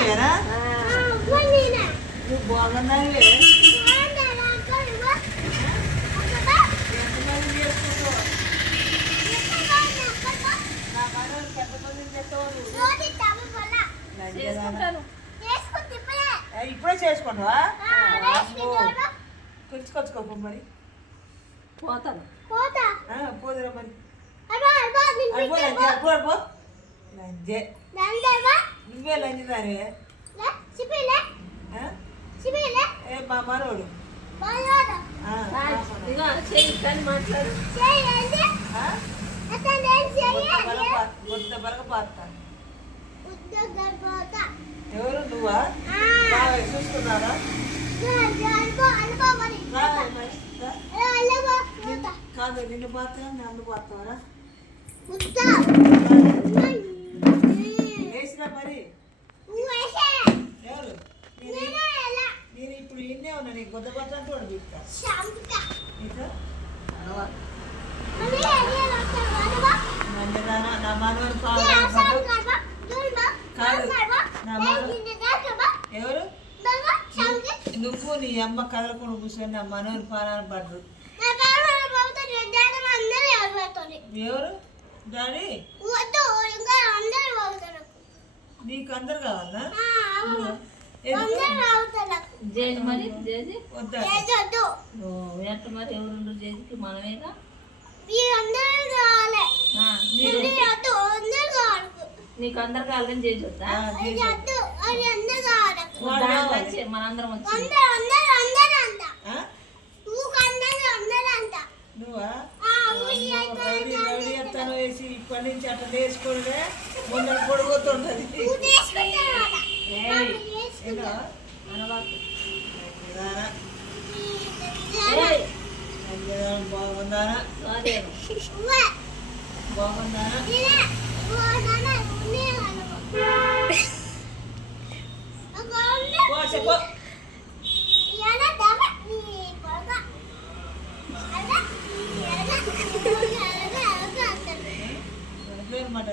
బాగున్నావేనా నువ్వు బాగున్నావే ఇప్పుడే చేసుకుంటావా తెచ్చుకొచ్చుకోప మరి పోతాను పోదురా మరి నువ్వే లంచుదానివే మా మనోడు మాట్లాడు బలగ పాత ఎవరు నువ్వా చూసుకున్నారా కాదు నిన్ను పాత్ర నన్ను పాతావరా వేసినా మరి ఎవరు నేను ఇప్పుడు ఇన్నే ఉన్నా నీకు కొత్త పాత్ర అంటే వాడు చెప్తా నా మనవరు కాదు ఎవరు నువ్వు నీ అమ్మ కదలకుండా కూర్చొని నా మనవరు పానాలు పడ్డరు ఎవరు డాడీ నీకు అందరు కావాలా జేజి మరి జేజి వద్దా ఎట్ట మరి ఎవరు జేజికి మనమేగా నీకు అందరు కావాలని చేసి వద్దా మనందరం వచ్చి నువ్వా ఎత్తాను వేసి ఇప్పటి నుంచి అట్లా వేసుకోవడమే మొన్న పొడిపోతుంటది బాగుందానా బాగుందానా చెప్పు మాట